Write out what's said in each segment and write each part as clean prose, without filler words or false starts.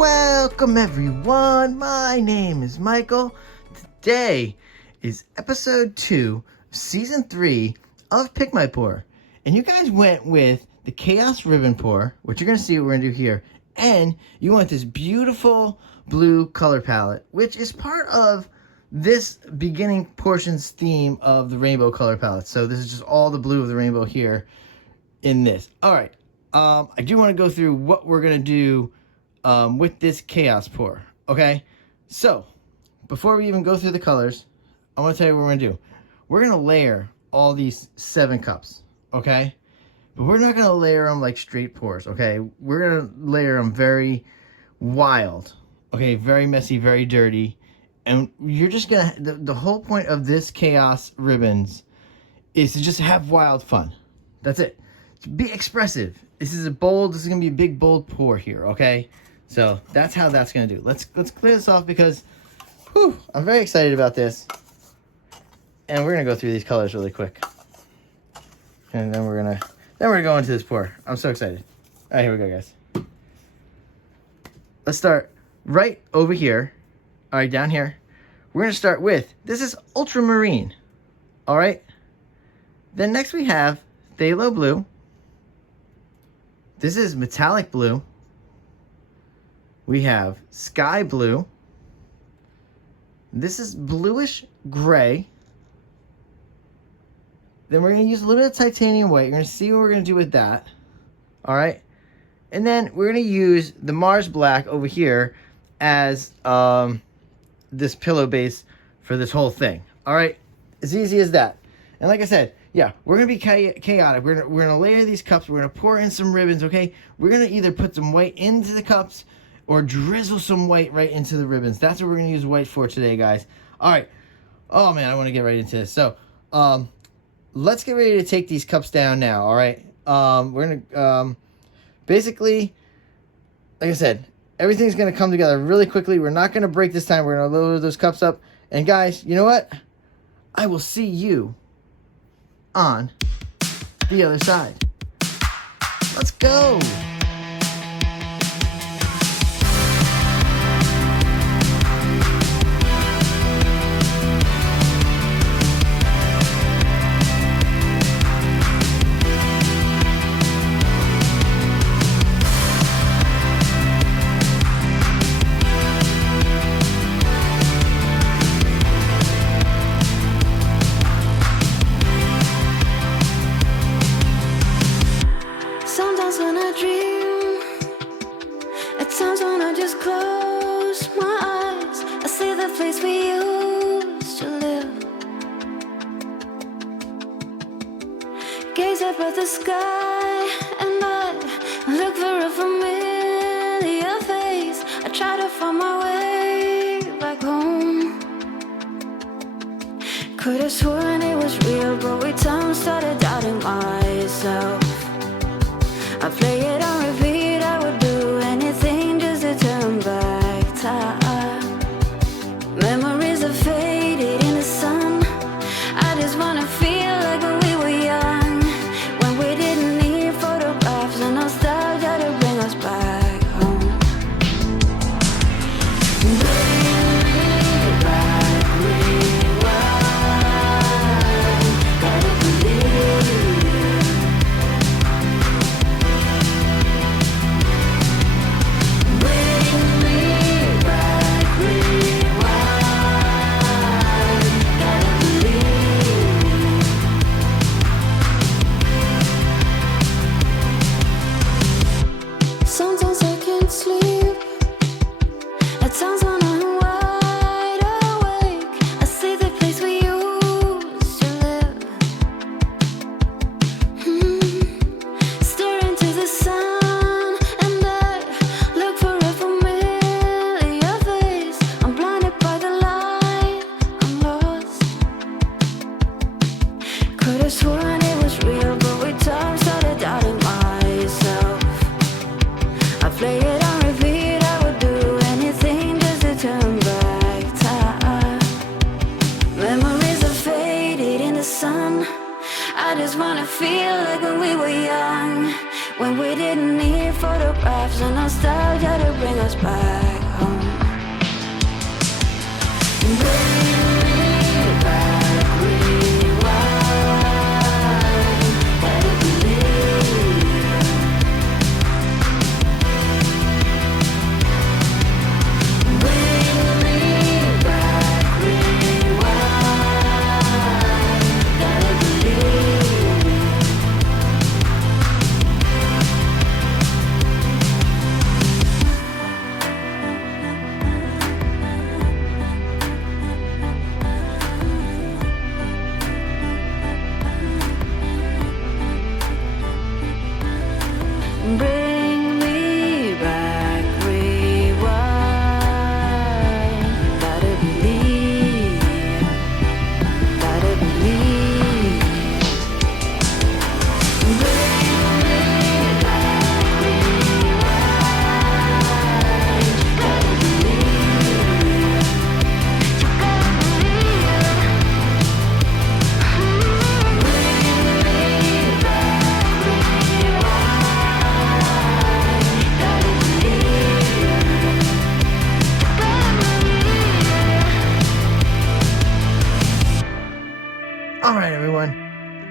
Welcome everyone, my name is Michael. Today is episode 2 of season 3 of Pick My Pour. And you guys went with the Chaos Ribbon Pour, which you're going to see what we're going to do here. And you want this beautiful blue color palette, which is part of this beginning portion's theme of the rainbow color palette. So this is just all the blue of the rainbow here in this. Alright, I do want to go through what we're going to do with this Chaos Pour, okay? So, before we even go through the colors, I want to tell you what we're going to do. We're going to layer all these 7 cups, okay? But we're not going to layer them like straight pours, okay? We're going to layer them very wild, okay? Very messy, very dirty. And you're just going to, the whole point of this Chaos Ribbons is to just have wild fun. That's it. Be expressive. This is going to be a big, bold pour here, okay? So that's how that's going to do. Let's clear this off because I'm very excited about this. And we're going to go through these colors really quick. And then we're going to go into this pour. I'm so excited. All right, here we go, guys. Let's start right over here. All right, down here. We're going to start with, this is ultramarine. All right. Then next we have phthalo blue. This is metallic blue. We have sky blue. This is bluish gray. Then we're going to use a little bit of titanium white. You're going to see what we're going to do with that. All right. And then we're going to use the Mars black over here as this pillow base for this whole thing. All right. As easy as that. And like I said, yeah, we're going to be chaotic. We're going to layer these cups. We're going to pour in some ribbons, okay? We're going to either put some white into the cups or drizzle some white right into the ribbons. That's what we're going to use white for today, guys. All right. Oh, man, I want to get right into this. So, let's get ready to take these cups down now, all right? We're going to, basically, like I said, everything's going to come together really quickly. We're not going to break this time. We're going to load those cups up. And, guys, you know what? I will see you on the other side. Let's go. Gaze up at the sky and I look for a familiar face. I try to find my way back home. Could have sworn it was real, but with time started doubting myself. I play it on repeat, I would do anything just to turn back time. Memories are faded in the sun. I just wanna feel like when we were young, when we didn't need photographs and nostalgia to bring us back home. Bring me back, rewind. Gotta believe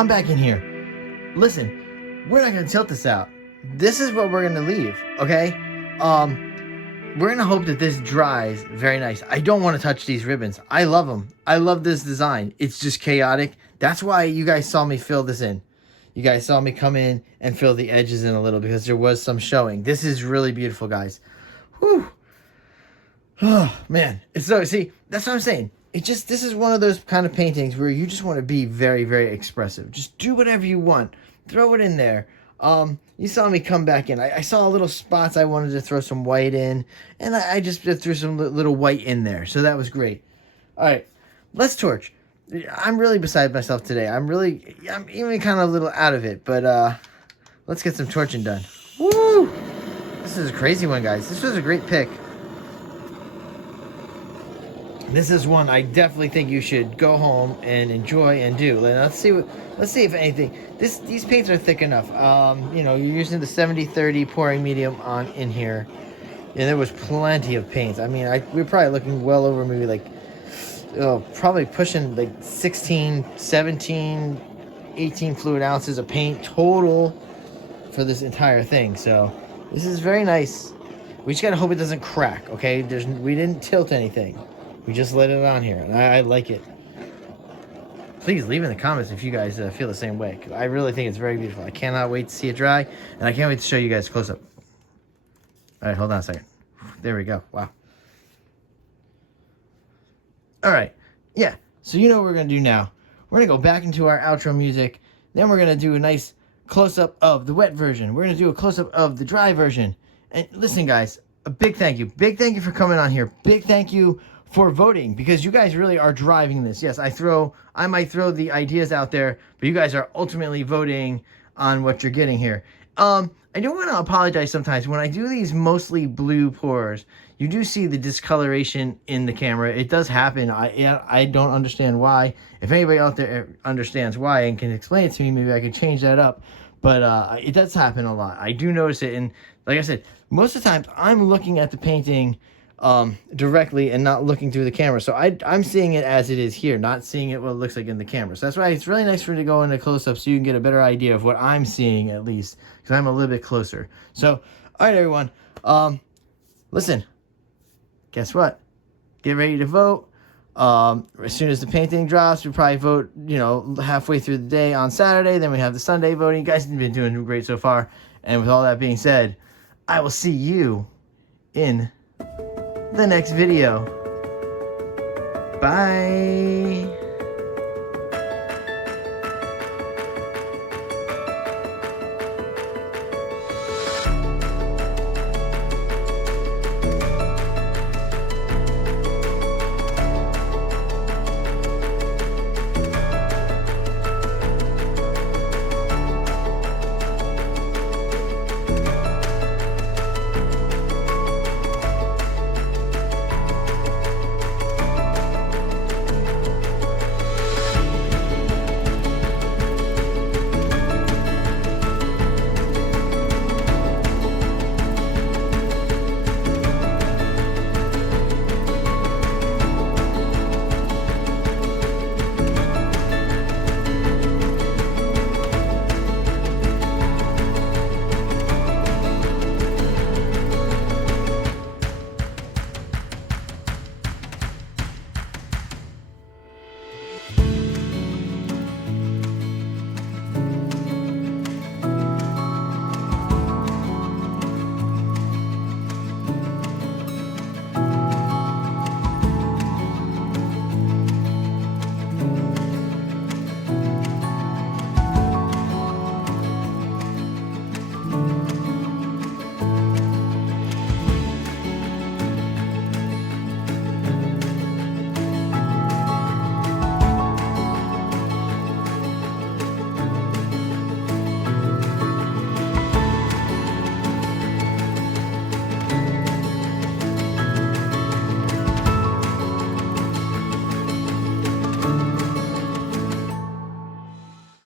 I'm back in here. Listen, we're not going to tilt this out. This is what we're going to leave, okay? We're going to hope that this dries very nice. I don't want to touch these ribbons. I love them. I love this design. It's just chaotic. That's why you guys saw me fill this in. You guys saw me come in and fill the edges in a little because there was some showing. This is really beautiful, guys. Whew. Oh, man. It's so, see, that's what I'm saying. This is one of those kind of paintings where you just want to be very, very expressive. Just do whatever you want. Throw it in there. You saw me come back in. I saw little spots I wanted to throw some white in, and I just threw some little white in there. So that was great. All right, let's torch. I'm really beside myself today. I'm even kind of a little out of it, but let's get some torching done. Woo! This is a crazy one, guys. This was a great pick. This is one I definitely think you should go home and enjoy and do. Let's see if anything. These paints are thick enough. You know, you're using the 70-30 pouring medium on in here, and there was plenty of paints. I mean, we're probably looking well over maybe like, probably pushing like 16, 17, 18 fluid ounces of paint total for this entire thing. So this is very nice. We just gotta hope it doesn't crack. Okay, we didn't tilt anything. We just let it on here, and I like it. Please leave in the comments if you guys feel the same way. I really think it's very beautiful. I cannot wait to see it dry, and I can't wait to show you guys close up. All right, hold on a second. There we go. Wow. All right. Yeah. So you know what we're going to do now. We're going to go back into our outro music. Then we're going to do a nice close-up of the wet version. We're going to do a close-up of the dry version. And listen, guys, a big thank you. Big thank you for coming on here. Big thank you for voting, because you guys really are driving this. Yes, I might throw the ideas out there, but you guys are ultimately voting on what you're getting here. I do want to apologize sometimes. When I do these mostly blue pours, you do see the discoloration in the camera. It does happen. I don't understand why. If anybody out there understands why and can explain it to me, maybe I could change that up. But it does happen a lot. I do notice it, and like I said, most of the times I'm looking at the painting directly and not looking through the camera. So I'm seeing it as it is here, not seeing it what it looks like in the camera. So that's why it's really nice for you to go into close-up so you can get a better idea of what I'm seeing, at least, because I'm a little bit closer. So, all right, everyone. Listen, guess what? Get ready to vote. As soon as the painting drops, we probably vote, halfway through the day on Saturday. Then we have the Sunday voting. You guys have been doing great so far. And with all that being said, I will see you in the next video. Bye.